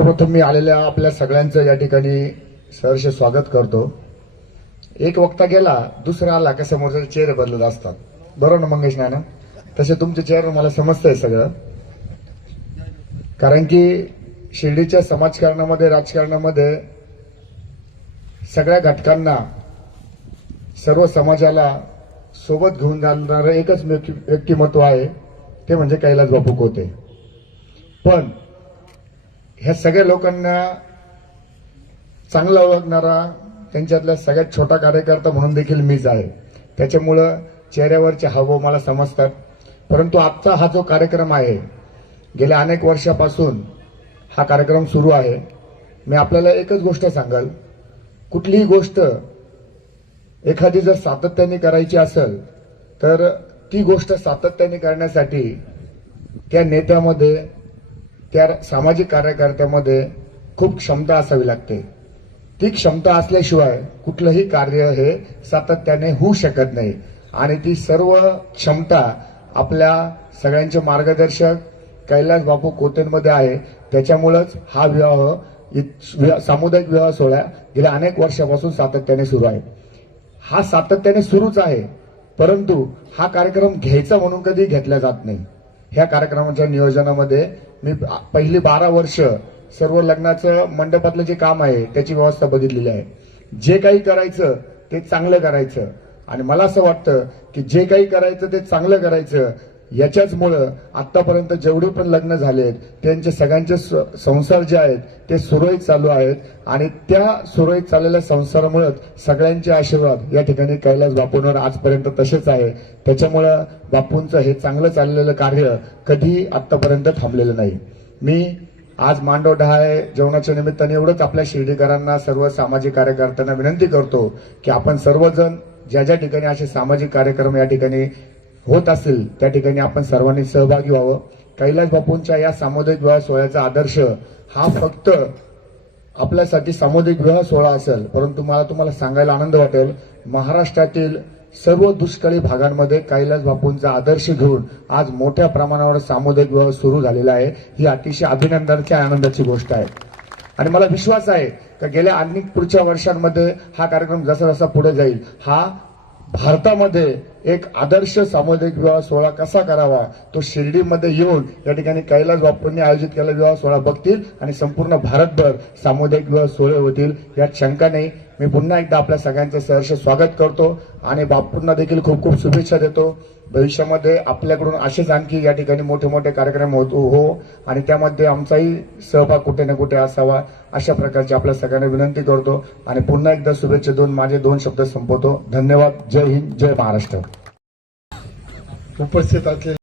प्रथम मी आलेल्या आपल्या सगळ्यांचं या ठिकाणी सहर्ष स्वागत करतो। एक वक्ता गेला दुसरा आला का समोरचे चेहरे बदलत असतात, बरोबर ना मंगेश नाना? तसे तुमचे चेहरे मला समजतंय सगळं, कारण की शिर्डीच्या समाजकारणामध्ये राजकारणामध्ये सगळ्या घटकांना सर्व समाजाला सोबत घेऊन जाणारं एकच व्यक्तिमत्व आहे, ते म्हणजे कैलास बापू कोते। पण ह्या सगळ्या लोकांना चांगला ओळखणारा त्यांच्यातला सगळ्यात छोटा कार्यकर्ता म्हणून देखील मीच आहे। त्याच्यामुळं चेहऱ्यावरचे हावभाव मला समजतात। परंतु आजचा हा जो कार्यक्रम आहे, गेल्या अनेक वर्षापासून हा कार्यक्रम सुरू आहे। मी आपल्याला एकच गोष्ट सांगाल, कुठलीही गोष्ट एखादी जर सातत्याने करायची असेल तर ती गोष्ट सातत्याने करण्यासाठी त्या नेत्यामध्ये, त्या सामाजिक कार्यकर्त्यामध्ये खूप क्षमता असावी लागते। ती क्षमता असल्याशिवाय कुठलंही कार्य हे सातत्याने होऊ शकत नाही। आणि ती सर्व क्षमता आपल्या सगळ्यांचे मार्गदर्शक कैलास बापू कोतेंमध्ये आहे। त्याच्यामुळेच हा सामुदायिक विवाह सोहळा गेल्या अनेक वर्षापासून सातत्याने सुरू आहे। हा सातत्याने सुरूच आहे, परंतु हा कार्यक्रम घ्यायचा म्हणून कधी घेतला जात नाही। ह्या कार्यक्रमाच्या नियोजनामध्ये मी पहिली 12 वर्ष सर्व लग्नाचं मंडपातलं जे काम आहे त्याची व्यवस्था बघितलेली आहे। जे काही करायचं ते चांगलं करायचं, आणि मला असं वाटतं की जे काही करायचं ते चांगलं करायचं। याच्याचमुळं आतापर्यंत जेवढे पण लग्न झालेत त्यांचे सगळ्यांचे संसार जे आहेत ते सुरळीत चालू आहेत, आणि त्या सुरळीत चाललेल्या संसारामुळे सगळ्यांचे आशीर्वाद या ठिकाणी कैलास बापूंवर आजपर्यंत तसेच आहे। त्याच्यामुळं बापूंचं हे चांगलं चाललेलं कार्य कधी आतापर्यंत थांबलेलं नाही। मी आज मांडव डहाळे जेवणाच्या निमित्ताने एवढंच आपल्या शिर्डीकरांना, सर्व सामाजिक कार्यकर्त्यांना विनंती करतो की आपण सर्वजण ज्या ज्या ठिकाणी असे सामाजिक कार्यक्रम या ठिकाणी होत असतील त्या ठिकाणी आपण सर्वांनी सहभागी व्हावं। कैलास बापूंच्या या सामुदायिक विवाह सोहळ्याचा आदर्श हा फक्त आपल्यासाठी सामुदायिक विवाह सोहळा असेल, परंतु मला तुम्हाला सांगायला आनंद वाटेल, महाराष्ट्रातील सर्व दुष्काळी भागांमध्ये कैलास बापूंचा आदर्श घेऊन आज मोठ्या प्रमाणावर सामुदायिक विवाह सुरू झालेला आहे। ही अतिशय अभिनंदनाची आनंदाची गोष्ट आहे, आणि मला विश्वास आहे की गेल्या अनेक पुढच्या वर्षांमध्ये हा कार्यक्रम जसा जसा पुढे जाईल, हा भारतामध्ये एक आदर्श सामुदायिक विवाह सोहळा कसा करावा तो शिर्डीमध्ये येऊन या ठिकाणी कैलास बापूंनी आयोजित केलेला विवाह सोहळा बघतील, आणि संपूर्ण भारतभर सामुदायिक विवाह सोहळे होतील यात शंका नाही। मी पुन्हा एकदा आपल्या सगळ्यांचं सहर्ष स्वागत करतो आणि बापूंना देखील खूप खूप शुभेच्छा देतो। भविष्यामध्ये आपल्याकडून असेच आणखी या ठिकाणी मोठे मोठे कार्यक्रम हो, आणि त्यामध्ये आमचाही सहभाग कुठे ना कुठे असावा, अशा प्रकारची आपल्या सगळ्यांना विनंती करतो, आणि पुन्हा एकदा शुभेच्छा देऊन माझे 2 शब्द संपवतो। धन्यवाद। जय हिंद, जय महाराष्ट्र। उपस्थित असलेले